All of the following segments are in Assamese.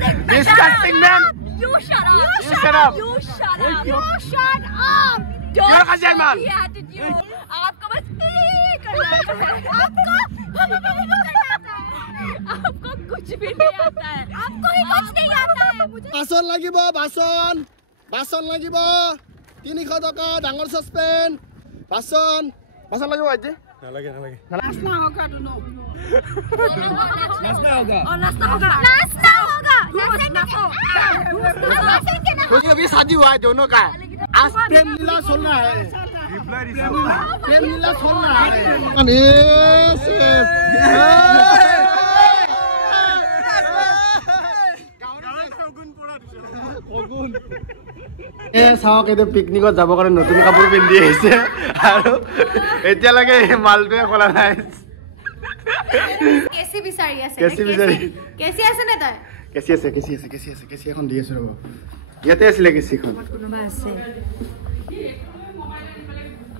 Disgusting, man. You shut up. You shut up. You shut up. You shut up. Don't say man. आपको बस करना है आपको कुछ भी नहीं आता है आपको ही कुछ नहीं आता है বাসন লাগিব বাসন লাগিব 300 টকা ডাঙৰ সসপেন বাসন লাগিব আজি নালাগে নাস্তা होगा दोनों नाश्ता होगा कुछ अभी शादी हुआ है दोनों का आज प्रेम लीला चल रहा है प्रेम लीला चल रहा है চাওক এইটো পিকনিকত যাব কাৰণে নতুন কাপোৰ পিন্ধি আহিছে আৰু এতিয়ালৈকে মালটোৱে খোলা নাই কেসি বিচাৰি আছে কেসি আছে নে তই কেসি এখন দি আছো ৰব ইয়াতে আছিলে কেসিখন কোনোবা আছে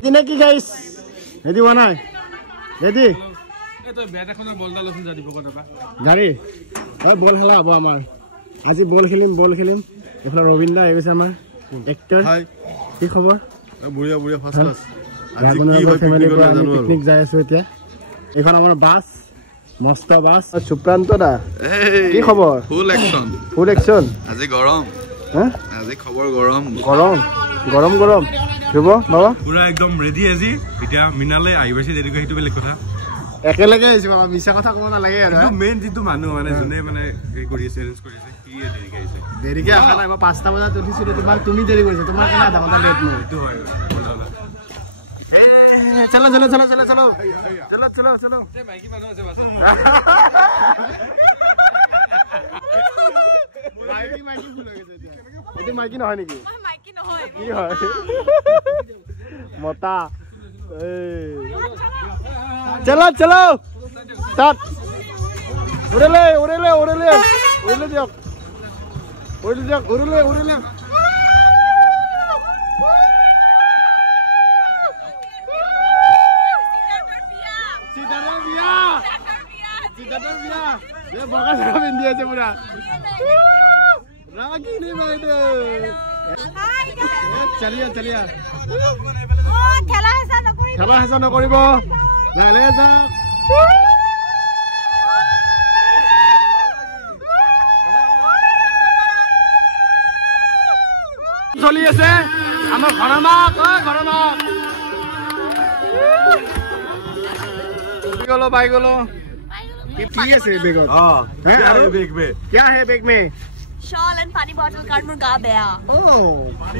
দিনে কি গাইস ৰেডি হোৱা নাই ৰেডি এটো ব্যাট এখনৰ বলডাল লখন যা দিব কথা গাড়ী হয় বল খেলা হ'ব আমাৰ আজি বল খেলিম এফালে ৰবিন্দা এগেছে আমাৰ এক্টৰ হাই কি খবৰ বুঢ়িয়া ফাৰ্স্ট ক্লাস আজি কি হয় পিকনিক যাই আছো এতিয়া এখন আমাৰ বাস মস্ত বাস সুপ্ৰান্ত দা কি খবৰ ফুল একশন আজি গৰম আজি খবৰ গৰম শুভ বাবা পুৰা একদম ৰেডি আজি এতিয়া মিনালে আহিবছে দেৰিকৈ হেতু বেলেগ কথা একেলগে আহিছে বাবা মিছা কথা ক'ব নালাগে আৰু মেইন যিটো মানুহ মানে জনে মানে এই কৰি আছে এৰেঞ্জ কৰি আছে কি দেৰিকৈ আহিছে দেৰিকৈ আহা নাই 5টা বজাত উঠিছিলো তুমি দেৰি কৰিছে তোমাৰ কাৰণে আধা ঘণ্টা লেট মোৰ এইটো হয় চলো তে মাইকি মানুহ আছে বাস মাইকি ফুল হৈ গৈছে এটো মাইকি নহয় নেকি মাইকি নহয় কি হয় মতা চলো স্টার্ট উড়লে দিয়ক উড়লে সিদ্ধাৰ্থৰ বিয়া এ বগা জামা পিন্ধি আছে পুৰা ৰাগী নে বাইদে হাই গাইস চলিয়া ও খেলা হেঁচা নকৰিব লালে যা চলি আছে আমাৰ ঘৰমাক बाई गलो क्या है बेगत क्या है बेग में शॉल एंड पानी बॉटल कार्ड मुर्गा दया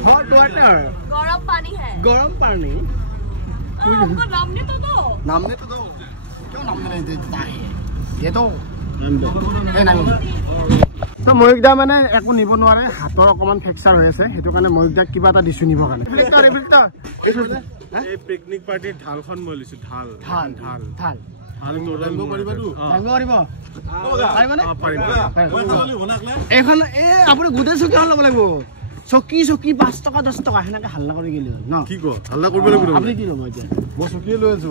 हॉट वाटर गरम पानी हमको नाम ने तो दो क्यों नाम नहीं देता है ये तो তো ময়ুকদা মানে একো নিব নোৱাৰে হাতৰ অকমান ফ্ৰেকচাৰ হৈ আছে হেতু কাৰণে ময়ুকদা কিবা এটা দিছু নিব কাৰণে এই পিকনিক পাৰ্টিৰ ঢালখন মই লৈছো ঢাল দাংগ এখন আপুনি গোটেই চকীখন ল'ব লাগিব চকী 5 টকা 10 টকা হেনেকে হাল্লা কৰি গেলি ন কি ক হাল্লা কৰিব লাগিব আপুনি কি ল'ব এতিয়া মই চকীয়ে লৈ আছো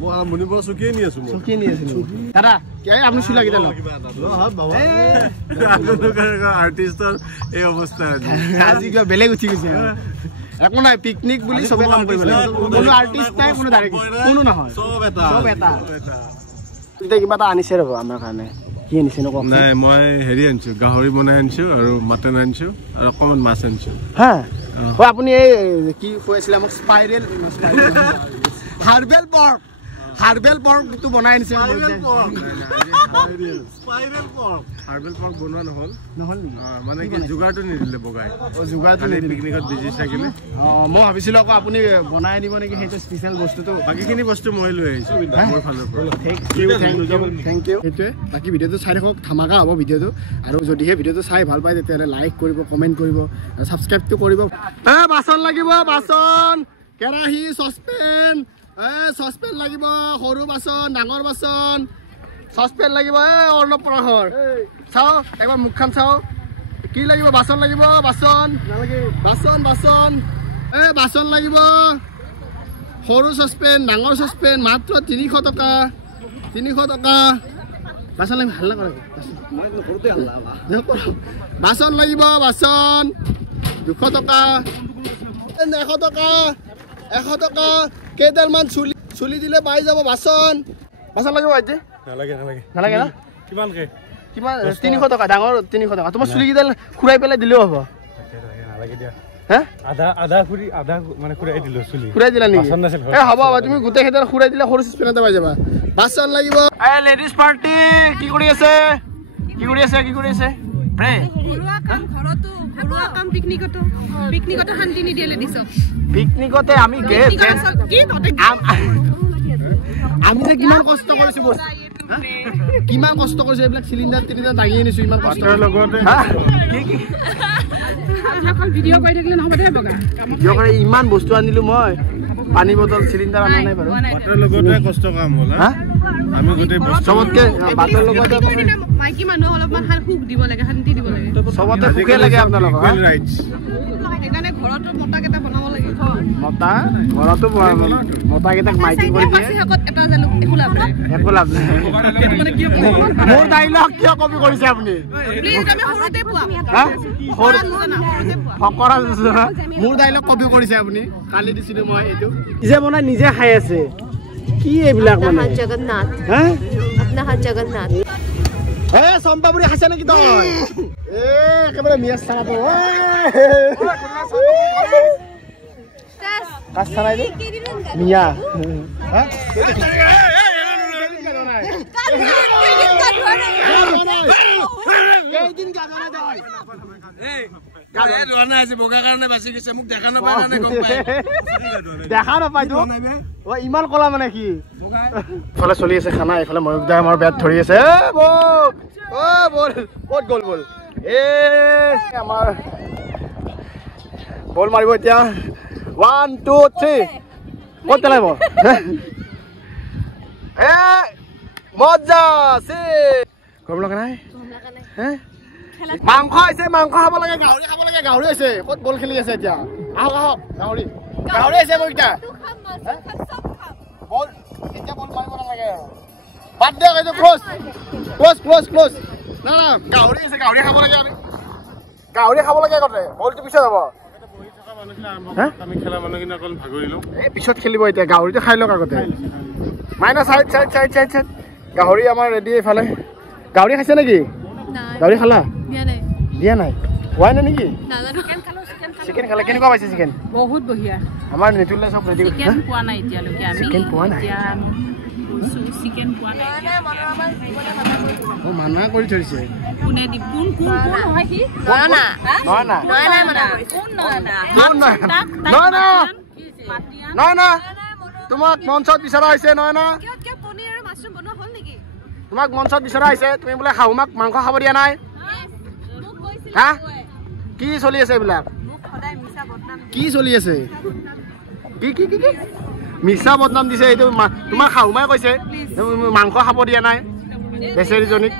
মই মনিবৰ চকীয়ে নি আছো দাদা কি আপুনি চুলা কিটা লওক বাবা আৰ্টিষ্টৰ এই অৱস্থা আজি কিবা বেলেগ উঠি গৈছে একো নাই পিকনিক বুলি সবে কাম কৰিব লাগে কোনো আৰ্টিষ্ট নাই কোনো কোনো নহয় সব এটা এতিয়া কিবা এটা আনিছে ৰব আমাৰ কাৰণে কি আনিছে নক নাই মই হেৰি আনিছো গাহৰি বনাই আনিছো আৰু মাটন আনিছো আৰু অকমান মাছ আনিছো হা ও আপুনি এই কি কৈছিল আমাক স্পাইৰেল হাৰ্বেল পৰ্ক তো বনাই আনিছে হাৰ্বেল পৰ্ক বনোৱা নহল মানে কি জুগাৰটো নিদিলে বগাই জুগাৰটো পিকনিকত বিজি থাকিলে মই ভাবিছিলো আকৌ আপুনি বনাই দিব নেকি সেইটো স্পেশাল বস্তুটো বাকিখিনি বস্তু মই লৈ আহিছো মোৰ ফালৰ পৰা থ্যাংক ইউ এতে বাকি ভিডিওটো চাই থাকক ধামাকা হ'ব ভিডিওটো আৰু যদিহে ভিডিওটো চাই ভাল পায় তেতিয়াহলে লাইক কৰিব কমেন্ট কৰিব আৰু সাবস্ক্ৰাইবটো কৰিব বাসন লাগিব বাসন কেৰাহী সসপেন সসপেন লাগিব সৰু বাসন ডাঙৰ বাসন সসপেন লাগিব অৰ্ণপ্ৰহৰ চাও একবাৰ মুখখান চাও কি লাগিব বাসন লাগিব বাসন নালাগে বাসন বাসন লাগিব সৰু সসপেন ডাঙৰ সসপেন মাত্ৰ 300 টকা বাসন লাগি হাল্লা কৰে মই ঘৰতে হাল্লা বাসন লাগিব বাসন 200 টকা 100 টকা 100 টকা কেইডালমান চুলি দিলে পাই যাব বাসন লাগিব আজি নালাগে না কিমান 300 টকা ডাঙৰ 300 টকা তোমাৰ চুলি কিডাল খুৰাই পেলাই দিলেও হ'ব নালাগে দিয়া হ্যাঁ আধা মানে খুৰাই দিলো চুলি খুৰাই দিলা নেকি এ হ'ব তুমি গুটে খেদাল খুৰাই দিলে সৰু স্পিনাতে পাই যাবা বাসন লাগিব এ লেডিজ পাৰ্টি কি কৰি আছে প্ৰে ঘৰুৱা কাম পিকনিকতো শান্তি নিদিয়ে লেডিছক পিকনিকতে আমি আমি যে কিমান কষ্ট কৰিছো বস কিমান কষ্ট কৰিছো এইবিলাক সিলিন্ডাৰ দাঙি আনিছো ইমান কষ্ট লগতে কি ভিডিও কৰি থাকিলে নহব দে বগা ভিডিও কৰি ইমান বস্তু আনিলো মই পানী বটল সিলিন্ডাৰ আনা নাই বাৰু বাটৰ লগতে কষ্ট কাম হ'ল আমি গোটে সবতকে বাটৰ লগতে মাইকি মানুহ অলপমান সুখ দিব লাগে শান্তি দিব লাগে সবতে সুখে লাগে আপোনালোক ৰাইটস এখানে ঘৰটো মটা কেটা বনাব লাগে মটা ঘৰটো মটা কেটা মাইকি কৰি দিয়ে হেকত এটা জালু একো লাভ নাই এটো মানে কি মোৰ ডাইলগ কিয় কপি কৰিছে আপুনি প্লিজ আমি হৰুতে পোৱা ফকৰা মোৰ ডাইলগ কপি কৰিছে আপুনি কালি দিছিলো মই এটো নিজে বনাই নিজে খাই আছে কি এইবিলাক মানে জগন্নাথ अपना हाथ जगन्नाथ ए সম্পাবুরি খাইছে নাকি তই এ একেবারে মিয়াস ছাড়া তো কাজ ছাড়াই দে মিয়া হ্যাঁ ইমান কলা মানে কি এফালে চলি আছে খানা এফালে ময়ুকদা আমাৰ বেট ধৰি আছে ক'ত গ'ল বল আমাৰ বল মাৰিব এতিয়া 1 2 3 ক'ত পেলাব মজা আছে গৰম লগা নাই মাংস আছে মাংস খাব লাগে গাহৰি আছে ক'ত বল খেলি আছে এতিয়া আহক গাহৰি আছে মইটা বল এতিয়া বল মাৰিব নালাগে বাদ দে এইটো ক্লোজ না গাহৰি আছে গাহৰি খাব লাগে আগতে বলটো পিছত হ'ব আমি খেলা মানুহখিনি অকল ভাগৰিলো এই পিছত খেলিব এতিয়া গাহৰিটো খাই লওক আগতে মাইনা সাইড গাহৰি আমাৰ ৰেডি এফালে গাহৰি খাইছে নেকি গাহৰি খালা দিয়া নাই হোৱাই নাই নেকি চিকেন খালা কেনেকুৱা পাইছে চিকেন বহুত বঢ়িয়া আমাৰ নেতুলে সব ৰেডি চিকেন পোৱা নাই এতিয়ালৈকে আমি চিকেন পোৱা নাই চিকেন পোৱা নাই ও মানা কৰি থৈছে কোনে দি কোন হয় কি না তোমাক মঞ্চত বিচৰা হৈছে নয়না পনীৰ আৰু মাছৰুম বনোৱা হ'ল নেকি তোমাক মঞ্চত বিচৰা হৈছে তুমি বোলে শাহুমাক মাংস খাব দিয়া নাই হা কি চলি আছে এইবিলাক কি চলি আছে কি মিছা বদনাম দিছে এইটো তোমাৰ শাহুমাই কৈছে মাংস খাব দিয়া নাই বেচেৰীজনীক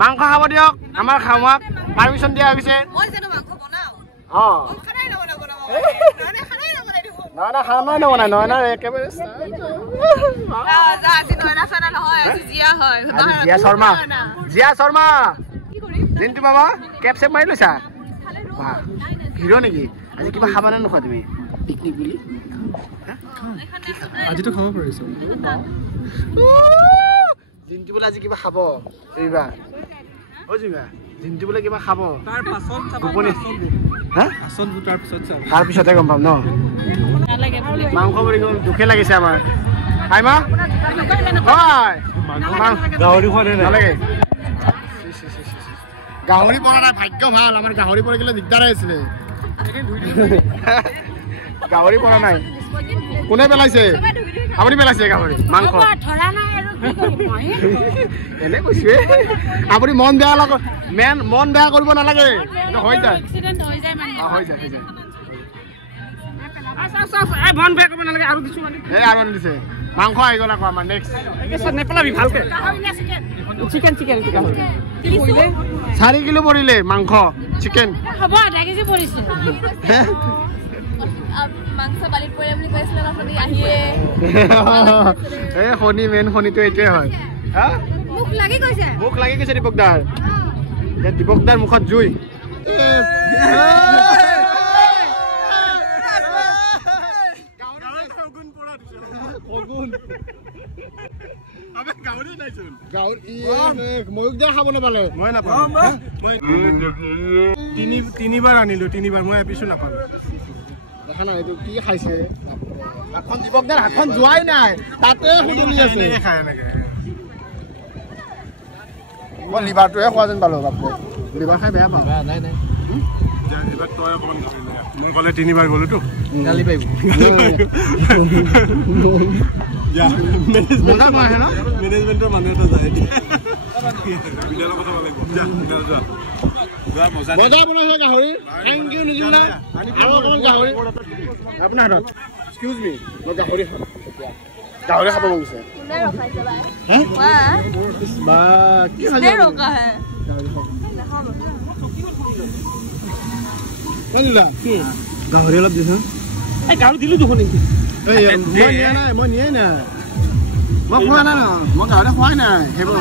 মাংস খাব দিয়ক আমাৰ শাহুমাক পাৰমিশ্যন দিয়া হৈছে জিয়া শৰ্মা জিন্তু বাবা কেপ চেপ মাৰি লৈছা হিৰো নেকি আজি কিবা খাবা নে নোখোৱা তুমি পিকনিক বুলি আজিতো খাব পাৰিছো জিন্তু বোলে আজি কিবা খাব জিবা জিন্তু বোলে কিবা খাব তাৰ পিছতে গম পাম ন মাংস বুলি দুখে লাগিছে আমাৰ হাইমা গাহৰি খোৱা নালাগে গাহৰি পৰা নাই ভাগ্য ভাল আমাৰ গাহৰি পৰা গেলে দিগদাৰ আছিলে গাহৰি পৰা নাই কোনে পেলাইছে আপুনি পেলাইছে গাহৰি মাংস এনে কৈছে আপুনি মন বেয়া কৰিব নালাগে হৈ যায় মাংস আহি গ'ল আকৌ আমাৰ নেক্সট নেপেলাবি ভালকে 4 কিলো পৰিলে মাংস চিকেন হ'ব 1 কেজি পৰিছে মাংস বালিত পৰে বুলি কৈছিল আপুনি আহিয়ে এই খনি মেন খনিটো এটাই হয় হা মুখ লাগি গৈছে দীপকদাৰ দীপকদাৰ মুখত জুই তিনিবাৰ আনিলো তিনিবাৰ মই এপিছো নাপালো দেখা নাই এইটো কি খাইছে হাতখন দীপকদাৰ হাতখন যোৱাই নাই তাতে খুদলি আছে মই লিভাৰটোহে খোৱা যেন পালো বাপু লিভাৰ খাই বেয়া পাওঁ নাই এবাৰ তই অকমান মই গ'লে তিনিবাৰ গ'লোতো গালি পাৰিব মেনেজমেণ্টৰ মানুহ এটা যায় বিদ্যালয়ৰ কথা লাগিব গাহৰি থেংক ইউ নিজিলা আৰু অকণমান গাহৰি আপোনাৰ হাতত এক্সকিউজ মি মই গাহৰি খাম গাহৰি খাব মন গৈছে গাহৰি অলপ দিছো গাহৰি দিলো দেখোন মই নিয়াই নাই মই খোৱা নাই মই গাহৰি খোৱাই নাই সেইবোৰ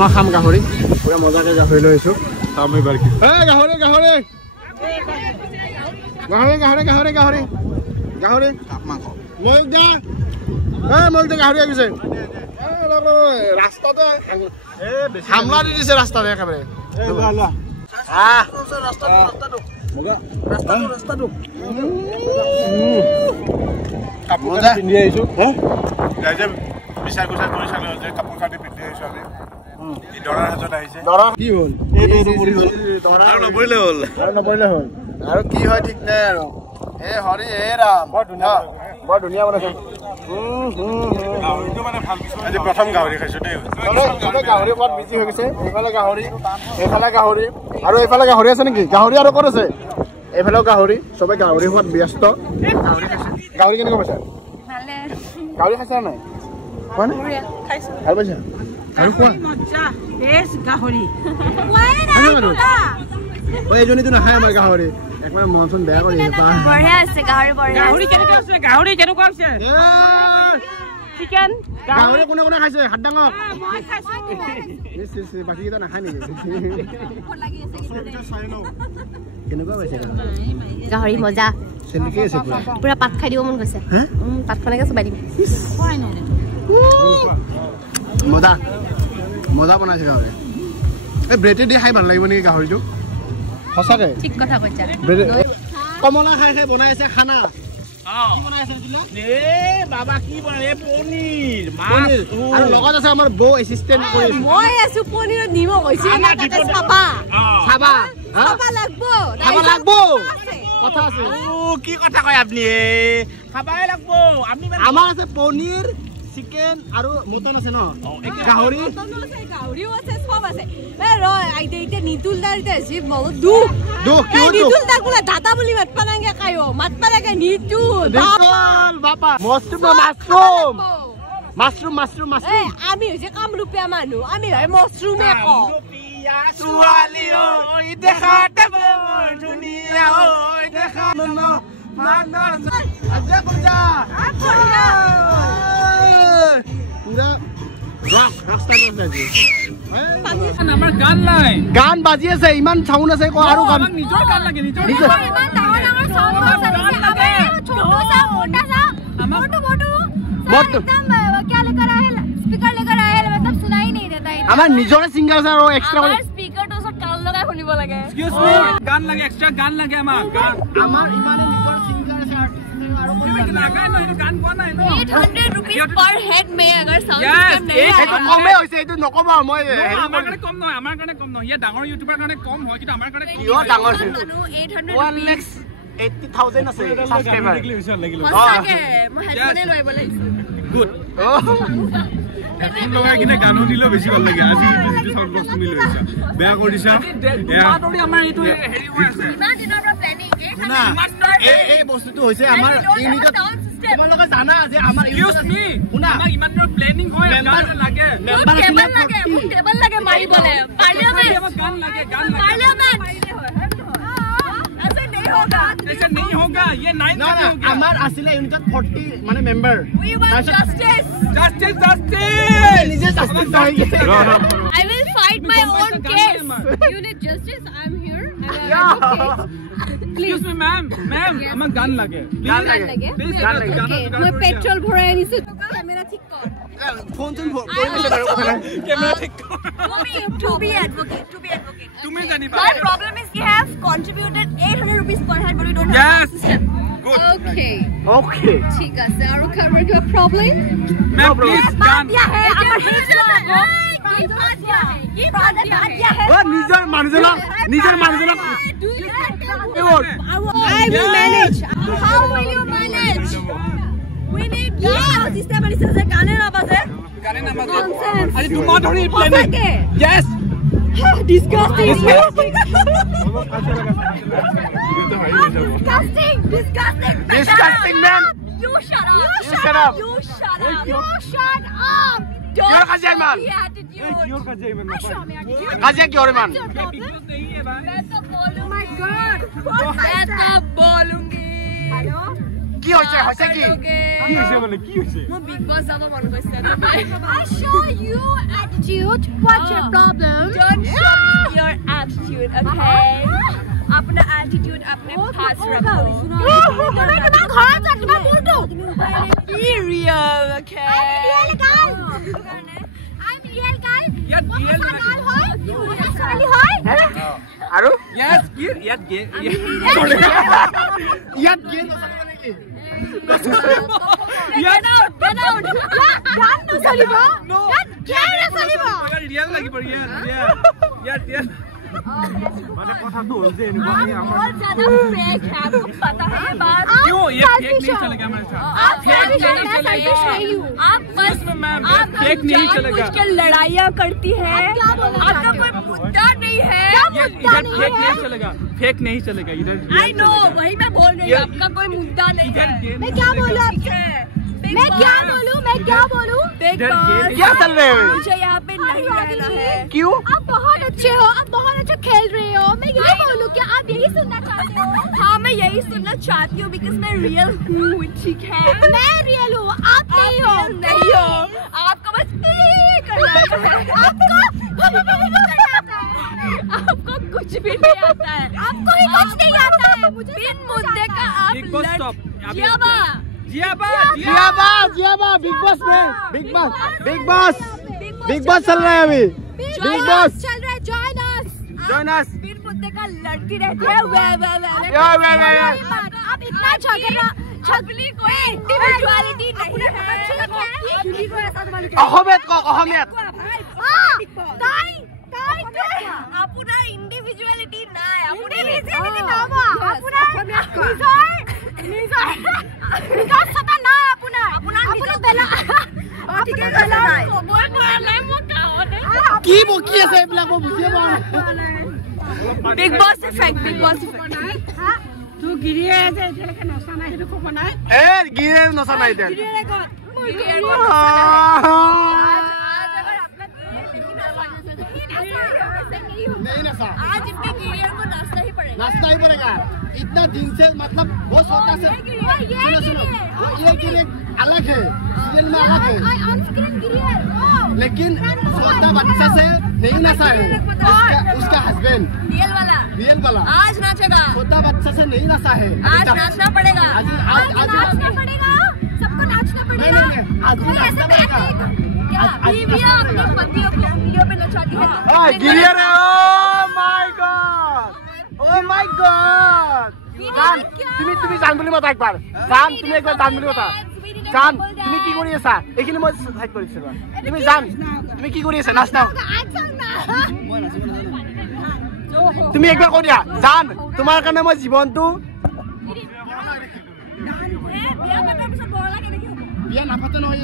মই খাম গাহৰি পুৰা মজাকে গাহৰি লৈ আহিছো গাহৰি গাহৰি গাহৰি গাহৰি গাহৰি গাহৰি গাহৰি ময়ূক দা ময়ূক দা গাহৰি আহিছে ৰাস্তাতে হামলা দি দিছে ৰাস্তাতে একেবাৰে কাপোৰ পিন্ধি আহিছো বিচাৰ কুচাৰ কৰি চালো যে কাপোৰ কাটি পিন্ধি আহিছো আমি দৰাৰ হাতত আহিছে কি হ'ল আৰু নপৰিলে হ'ল আৰু কি হয় ঠিক নাই আৰু হে হৰি হে ৰাম বৰ ধুনীয়া বনাইছে আজি প্ৰথম গাহৰি খাইছো দেই গাহৰি বৰ বিজি হৈ গৈছে এইফালে গাহৰি আৰু এইফালে গাহৰি আছে নেকি গাহৰি আৰু ক'ত আছে এইফালেও গাহৰি চবে গাহৰি খোৱাত ব্যস্ত গাহৰি কেনেকুৱা পাইছা গাহৰি খাইছা নাই ভাল পাইছা আৰু খোৱা এইজনীতো নাখায় আমাৰ গাহৰি একবাৰ মন চন বেয়া কৰি গাহৰি কোনে কোনে খাইছে হাত ডাঙৰ বাকী কেইটা নাখায় নেকি কেনেকুৱা পাইছে গাহৰি মজা চেলিকে আছে পুৰা পাত খাই দিব মন গৈছে পাতখনকে চবাই দিম মজা মজা বনাইছে গাহৰি এই ব্ৰেডে দি খাই ভাল লাগিব নেকি গাহৰিটো সঁচাকে ঠিক কথা কৈছা কমলা খাই খাই বনাইছে খানা আৰু লগত আছে আমাৰ বৌ এচিষ্টেণ্ট মই আছো পনীৰত নিমখ হৈছে কথা আছে কি কথা কয় আপুনি খাবাই লাগব আমাৰ আছে পনীৰ চিকেন আৰু মটন আছে ন গাহৰি গাহৰিও আছে সব আছে এ ৰয় আইতে ইতে নিতুল দাৰতে জি বহুত দুখ কি নিতুল দাৰ কোলা দাদা বুলি মাতপা নাগে কায়ো মাতপা লাগে নিতুল বাপা মাশরুম এই আমি হইছে কামরূপিয়া মানুহ আমি হয় মাশরুমে ক ছোৱালী ঐ দেখাতে বৰ ধুনীয়া ঐ দেখা মানৰ আজা পূজা গান বাজি আছে ইমান সাউন্ড আছে আৰু গান নিজৰ গান লাগে নিজৰ ইমান ডাঙৰ ডাঙৰ সাউন্ড আছে আবে ছোটো সা মোটা সা मोटू एकदम क्या लेकर आए स्पीकर लेकर आए मतलब सुनाई नहीं देता আমাৰ নিজৰে সিঙ্গাৰ আছে আৰু এক্সট্ৰা স্পীকাৰ তো সব কান লগাই শুনিব লাগে এক্সকিউজ মি গান লাগে এক্সট্ৰা গান লাগে আমাৰ ইমানে নিজৰ সিঙ্গাৰ আছে আৰু গান কোৱা নাই 800 rupees per head में अगर साउंड सिस्टम नहीं है কমে হৈছে এইটো নকবা মই আমাৰ কাৰণে কম নহয় আমাৰ কাৰণে কম নহয় ইয়া ডাঙৰ ইউটিউবাৰ কাৰণে কম হয় কিন্তু আমাৰ কাৰণে কিয় ডাঙৰ আছে 800 1,80,000 আছে সাবস্ক্রাইবার সঁচাকে মই হেডফোনে লইব লাগিছিল গুড লগাই কিনে গানো দিলেও বেছি ভাল লাগে আজি এইটো সাউন্ড বক্স তুমি লৈ আহিছা বেয়া কৰিছা মাতৰি আমাৰ এইটো হেৰি হৈ আছে ইমান দিনৰ পৰা প্ল্যানিং এই বস্তুটো হৈছে আমাৰ ইউনিটত তোমালোকে জানা যে আমাৰ এক্সকিউজ মি শুনা আমাৰ ইমান দিনৰ প্ল্যানিং হয় গান লাগে মেম্বাৰ লাগে মোক টেবল লাগে মাৰিবলে পাৰ্লিয়ামেন্ট গান লাগে পাৰ্লিয়ামেন্ট ऐसे नहीं ऐसा नहीं होगा ये 9 ना ना हमार असले यूनिट 40 माने member We want justice. Justice निजे जस्टिस चाहिए I will fight my own case. You need justice. I'm here. Excuse me ma'am हमें गन लगे गान लगे मैं पेट्रोल भराई नहीं से कैमरा ठीक कर फोन सुन कैमरा ठीक to be advocate तुम्हें जानी my problem is we have contributed 800 rupees per head but we don't have Yes. system Good. Okay ठीक है सर और कैमरा का प्रॉब्लम मैं प्लीज गन क्या है अमर हिस्सा ये बात क्या है ओ निजर मानजला I will manage. How will you manage? We need system से गाने ना बजे nonsense अरे तुम मत हरी planning yes disgusting man you shut up don't You're Kazay man. be attitude your का जाई मैं show me attitude काजिया क्यों रे मान What's your problem? नहीं है भाई मैं तो बोलूं my god मैं तो बोलूंगी हेलो की होइছে কি কি হইছে বলে কি হইছে মই বিগ বস যাব মন গৈছে I show you attitude what's your problem don't show me your attitude okay अपना attitude अपने पास रखो तुम्हें घर जा तुम्हें बोल दो be real okay I'm real guy यार रियल गाल होय साली होय आरो यस यार गे याद game Get out! Gan no saliba. No. Get no saliba. Real लगी पर यार माने কথা তো হল যে এনেকুৱা बहुत ज्यादा फेक है आपको पता है ये बात क्यों ये फेक नहीं चलेगा मेरे साथ आप फेक नहीं चलेगा आप बस आप फेक नहीं चलेगा कुछ के लड़ाइयाँ करती है आपका कोई मुद्दा नहीं है इधर फेक नहीं चलेगा इधर आई नो वही मैं बोल रही हूँ आपका कोई मुद्दा नहीं है मैं क्या बोलूँ क्या चल रहे हैं मुझे यहाँ पे नहीं रहना है क्यों आप बहुत अच्छे हो आप बहुत अच्छा खेल रहे हो मैं यही बोलूँ क्या आप यही सुनना चाहते हो हाँ मैं यही सुनना चाहती हूँ बिकॉज मैं रियल हूँ ठीक है मैं रियल हूँ आप नहीं हो आपको बस आपको कुछ भी नहीं आता है आपको ही कुछ नहीं आता है बिन मुद्दे का आप जियाबा बिग बॉस चल रहा है अभी बिग बॉस चल रहा है जॉइन अस बिन मुद्दे का लड़ती रहती है आप इतना झगड़ा छबली कोई इंडिविजुअलिटी नहीं है अहमेद আপোনাৰ ইন্ডিভিজুয়ালিটি নাই আপোনাৰ নিজৰ সতা নাই আপোনাৰ বেলা কি বকি আছে এইবিলাক মই বুজিয়ে পোৱা নাই বিগ বস ইফেক্ট तू गिरिए जे एथलके नसा নাই হেতু কব নাই এ গিৰে নছা নাই দে गिरिए कौन नहीं नसा आज इनके गिरियर को नाचना ही पड़ेगा इतना दिन से मतलब वो सोता से सुनो ये गिरे अलग है सीरियल में अलग है लेकिन सोता बच्चा से नहीं नसा है उसका हस्बैंड रियल वाला आज नाचेगा सोता बच्चा से नहीं नसा है आज नाचना पड़ेगा आज नाचना पड़ेगा सबको नाचना पड़ेगा आज भी नाचना पड़ेगा बीवियां अपने पतियों को उंगलियों पे नचाती है गिरियर ओ माय गॉड জান তুমি জান বুলি মত একবার জান তুমি একবার জান বুলি মতা জান তুমি কি কৰি আছা এখিনি মই সাইড কৰিছো তুমি জান তুমি কি কৰি আছা নাচ নাও তুমি একবাৰ কৈ দিয়া জান তোমাৰ কাৰণে মই জীৱনটো বিয়া নাপাতে নহয়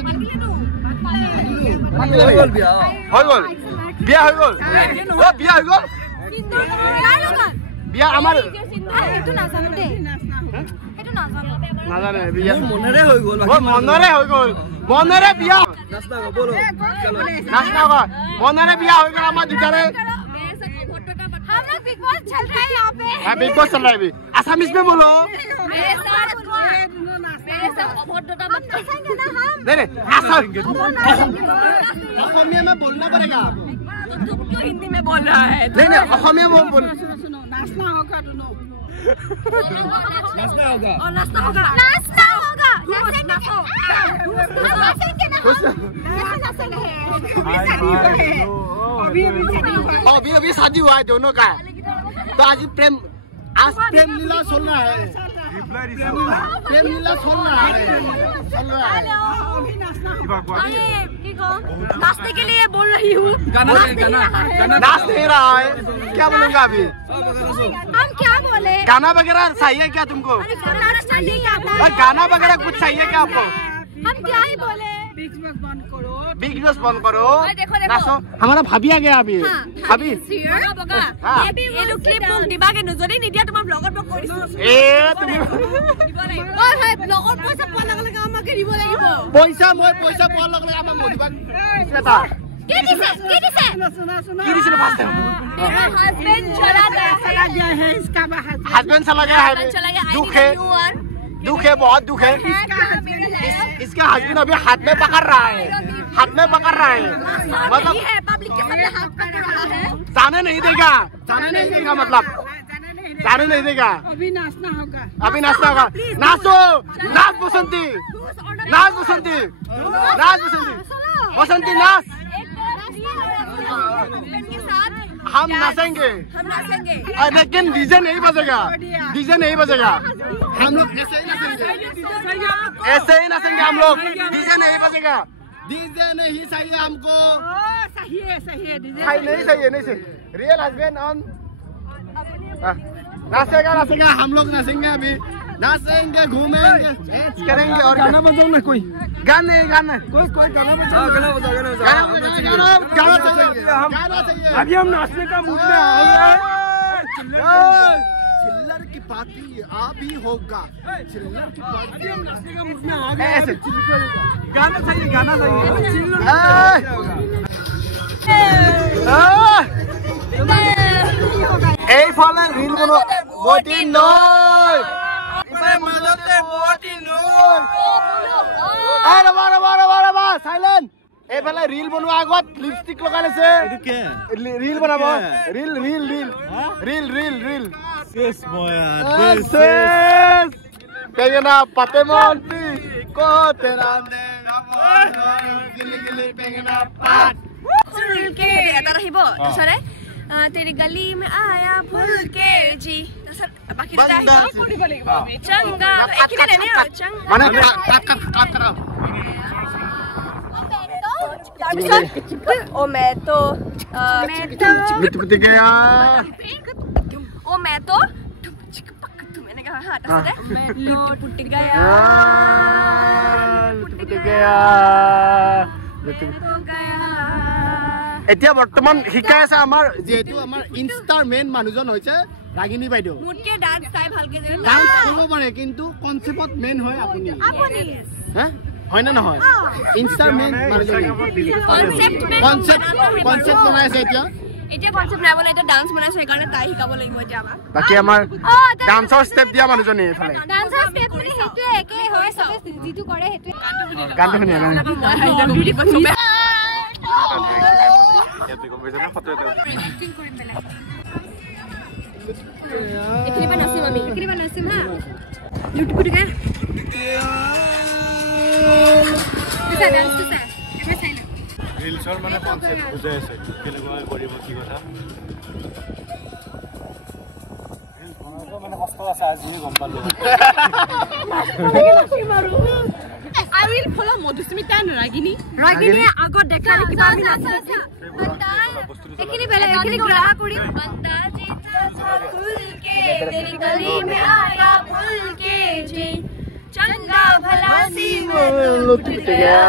হৈ গল বিয়া হৈ গল বিয়া আমাৰ সেইটো নাজানো দে সেইটো নাজানো নাজানে বিয়া মনৰে হৈ গল মনৰে বিয়া নাচনা বলো নাচনা মনৰে বিয়া হৈ গল আমাৰ দুটাৰে हम लोग बिग बॉस चल रहा है यहाँ पे। हाँ बिग बॉस चल रहा है अभी। असमिस में बोलो। मेरे साथ अभद्रता मत करो। नहीं असमिया में बोलना पड़ेगा। तुम क्यों हिंदी में बोल रहा है? नहीं असमिया में बोल। नाचना होगा दोनों। नाचना होगा। और नाचना होगा। नाचना होगा। अभी शादी हुआ है दोनों का। तो आज प्रेम लीला चल रहा है। प्रेम लीला चल रहा है। नाचने के लिए बोल रही हूँ। गाना नाच नहीं रहा है। क्या बोलूंगा अभी? हम क्या बोले? गाना वगैरह चाहिए क्या तुमको? गाना वगैरह कुछ चाहिए क्या आपको? हम क्या ही बोले? बिग बॉस बंद करो। बिग बॉस बंद करो। देखो नाचो। हमारा भाभी आ गया अभी। भाभी ये लोग क्लिप बुक दिबा के नजरे निदिया তোমাৰ ব্লগত ব্লগ কৰিছো। তুমি দিব লাগিব। ওই ভাই ব্লগত পইচা পোৱা লগে লগে আমাকে দিব লাগিব। পইচা পোৱাৰ লগে লগে আমাৰ মদিবা এটা কি দিছে? কি দিছিল ফাৰ্ষ্ট টাইম? मेरा हस्बैंड चला गया है। इसका हस्बैंड चला गया है। दुख है बहुत दुख है। इसका हस्बैंड अभी हाथ में पकड़ रहा है। मतलब पब्लिक के सामने हाथ पकड़ रहा है। जाने नहीं देगा मतलब जाने नहीं देगा। अभी नाचना होगा। नाचो नाच बसंती नाच हम नाचेंगे लेकिन डीजे नहीं बजेगा। हम लोग ऐसे ही नाचेंगे हम लोग। डीजे नहीं बजेगा। डीजे नहीं चाहिए हमको। सही है डीजे नहीं चाहिए रियल हस्बैंड ऑन नाचेगा हम लोग नाचेंगे अभी। नाचेंगे घूमेंगे करेंगे। और गाना बजाओ ना कोई गाना कोई गाना बजाओ। गाना चाहिए। अभी हम नाचने का मूड में आए हैं। चिल्लर की पार्टी अभी होगा। चिल्लर की पार्टी हम नाचने का मूड में आ गए। गाना चाहिए এই ফলে রিল কোনো বটি নয়। সাইলেন্ট এইফালে রিল বনোৱা আগত লিপষ্টিক লগাই লৈছে। ৰিল বনাব ৰিল বেঙেনা পাতে মন্ত্ৰী কতেৰা বেঙেনা পাত এটা ৰহিব তাৰপিছতে तेरी गली में आया भूल के जी बाकी चंगा মানে ओ मैं तो मैंने कहा हाँ लुट गया এতিয়া বৰ্তমান শিকাই আছে আমাৰ যেহেতু আমাৰ ইনষ্টাৰ মেইন মানুহজন হৈছে ৰাগিনী বাইদেউ। মুটকে ডান্স চাই ভালকে ডান্স কৰিব পাৰে কিন্তু কনসেপ্টত মেইন হয় আপুনি। হ্যাঁ হয় না নহয়? ইনষ্টাৰ মেইন মানুহজন কনসেপ্ট বনাই আছে এতিয়া কনসেপ্ট নাই বনাই ডান্স বনাইছে সেইকাৰণে তাই শিকাব লাগিব এতিয়া আমাক। বাকি আমাৰ ডান্সৰ ষ্টেপ দিয়া মানুহজনী এফালে ডান্সৰ ষ্টেপ মানে হেতুৱে একে হয় সবে যিটো কৰে হেতুৱে গানটো শুনি ৰিলছৰ মানে কনসেপ্ট বুজাই আছে কেনেকুৱা কৰিব কি কথা। মানে কষ্ট আছে আজি গম পালো। I will follow Modusmita and Ragini. Ragini আগত দেখা কিবা আমি নাচিছে এখিনি বেলে এখিনি গ্ৰা কৰি বন্দা जीता था खुल के तेरी गली में आया भूल के जी चंगा भला सी लुट गया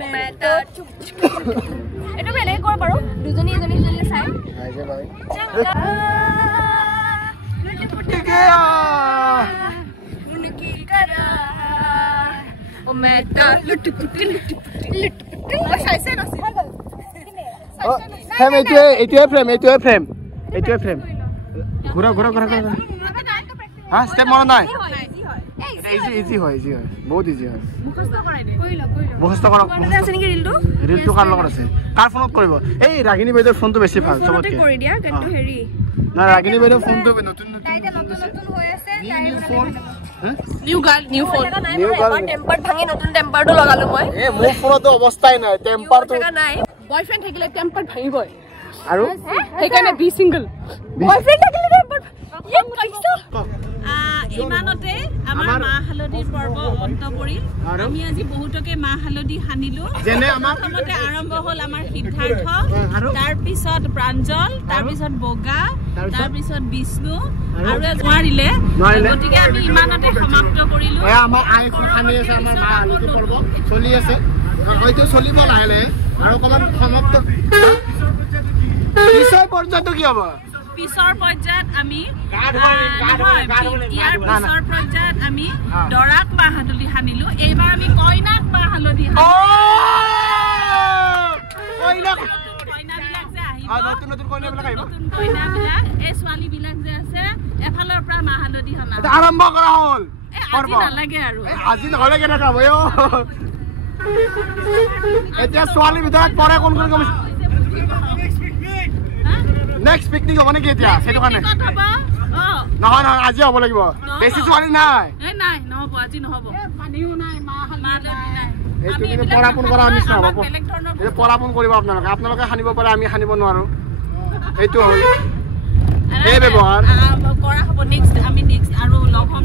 मैं तो এটা বেলে কৰ পাৰো দুজনী এজনী চাই চंगा लुट गया उनकी करा ओ मैं तो लुट ফ্রেম এইটোৱে ফ্ৰেম এইটোৱে ফ্ৰেম ঘূৰা হা ষ্টেপ মনত নাই ইজি হয় বহুত ইজি হয় মুখস্থ কৰক ৰিলটো কাৰ লগত আছে কাৰ ফোনত কৰিব এই ৰাগিনী বাইদেউৰ ফোনটো বেছি ভাল চবতকে কৰি দিয়া কিন্তু হেৰি না ৰাগিনী বাইদেউৰ ফোনটো নতুন হৈ আছে নিউ ফোন টেম্পাৰ ভাঙি নতুন টেম্পাৰটো লগালো মই এ মোৰ ফোনতো অৱস্থাই নাই টেম্পাৰটো নাই বয়ফ্ৰেণ্ড থাকিলে টেম্পাৰ ভাঙিবই আৰু সেইকাৰণে বি সিংগল বয়ফ্ৰেণ্ড থাকিলে টেম্পাৰ ইমানতে আমাৰ মা হালধিৰ পৰ্ব অন্ত পৰিল আমি আজি বহুতকে মা হালধি সানিলো যেনে আমাৰ প্ৰথমতে আৰম্ভ হ'ল আমাৰ সিদ্ধাৰ্থ তাৰ পিছত প্ৰাঞ্জল তাৰ পিছত বগা তাৰ পিছত বিষ্ণু আৰু নোৱাৰিলে গতিকে আমি ইমানতে সমাপ্ত কৰিলো আমাৰ আই সানি আছে আমাৰ মা হালধি পৰ্ব চলি আছে হয়তো চলিব লাহে লাহে আৰু কমান সমাপ্ত পিছৰ পৰ্যায়টো কি হ'ব পিছৰ পৰ্যায়ত আমি ইয়াৰ পিছৰ পৰ্যায়ত আমি দৰাক মাহ হালধি সানিলো এইবাৰ আমি কইনাক মাহ হালধি কইনাবিলাক যে আহিব নতুন কইনাবিলাক এই ছোৱালীবিলাক যে আছে এফালৰ পৰা মাহ হালধি সানা আৰম্ভ কৰা হ'ল আজি নালাগে আৰু আজি নহ'লে কেনেকুৱা হ'ব এতিয়া ছোৱালীৰ ভিতৰত পৰে কোন কোন কমিছে নেক্সট পিকনিক হ'ব নেকি এতিয়া সেইটো কাৰণে নহয় আজি হ'ব লাগিব বেছি ছোৱালী নাই নহ'ব আজি নহ'ব পানীও নাই এইটো কিন্তু পৰাপণ কৰা নিচিনা হ'ব পৰাপণ কৰিব আপোনালোকে সানিব পাৰে আমি সানিব নোৱাৰো সেইটো হ'ল এই ব্যৱহাৰ কৰা হ'ব নেক্সট আমি নেক্সট আৰু লগ হ'ম